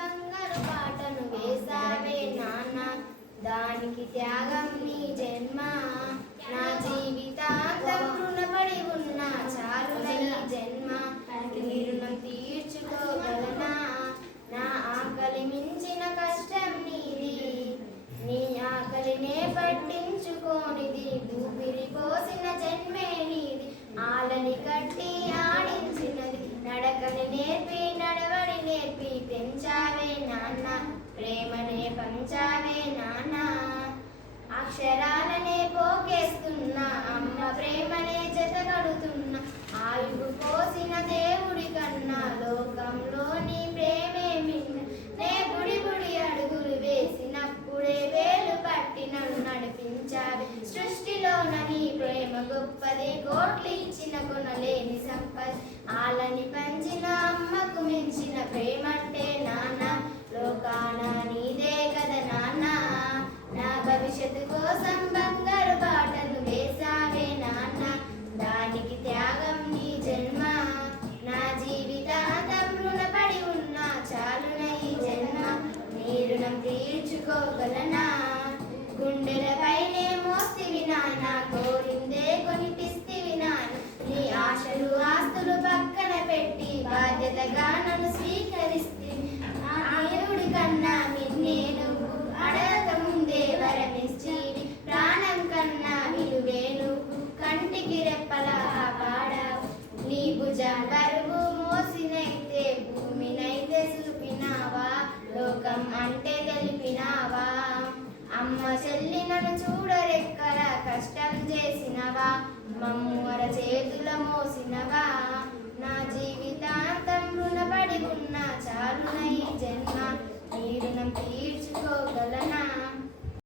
బంగారు పాటను వేసావే నాన్న, దానికి త్యాగం నీ జన్మ. నా జీవితాంతం రుణపడి ఉన్న చాలున ఈ జన్మ, నీ రుణం తీర్చుకోగలనా? నా ఆకలి మించిన కష్టం నీది, నీ ఆకలినే పట్టించుకోనిది. ఊపిరి పోసిన జన్మే నీది, ఆలని కట్టి ఆడించినది. నడకని నేర్పి నడవడి నేర్పి పెంచావే నాన్న, ప్రేమనే పంచావే నాన్న. అక్షరాలనే పోగేస్తున్నా, అమ్మ ప్రేమనే జతగడుతున్నా. ఆయువు పోసిన దేవుడి కన్నా లోకంలో నీ ప్రేమే మిన్న. నే బుడి బుడి అడుగులు వేసినప్పుడే వేలు పట్టి నన్ను నడిపించావి. సృష్టిలోన నీ ప్రేమ గొప్పది, కోట్లు ఇచ్చిన కొనలేని సంపద. ఆలని పంచిన అమ్మకు మించిన ప్రేమంటే నాన్న, లోకాన నీదే కదా నాన్న. నా భవిష్యత్తు కోసం బంగారు బాటను వేసావే నాన్న, దానికి త్యాగం నీ జన్మ. నా జీవితాంతం రుణపడి ఉన్నా చాలున ఈ జన్మ, నీ రుణం తీర్చుకోగలనా? గుండెలపైనే మోస్తివి నాన్న, కోరిందే కొనిపిస్తివి నాన్న. నీ ఆశలు ఆస్తులు పక్కన పెట్టి బాధ్యతగా నన్ను స్వీకరిస్తే, ఆయుడి కన్నా నిన్నే నువ్వు అడగక ముందే వరమిచ్చివి. ప్రాణం కన్నా విలువే నువ్వు, కంటికి రెప్పలా కాపాడావు. నీ భుజం బరువు మోసినైతే భూమినైతే చూపినావా, లోకం అంటే తెలిపినావా. అమ్మ చెల్లి నన్ను చూడరెక్కల కష్టం చేసినవా, మమ్ముర చేతుల మోసినవా. నా జీవితాంతం రుణపడి ఉన్న చాలున ఈ జన్మ,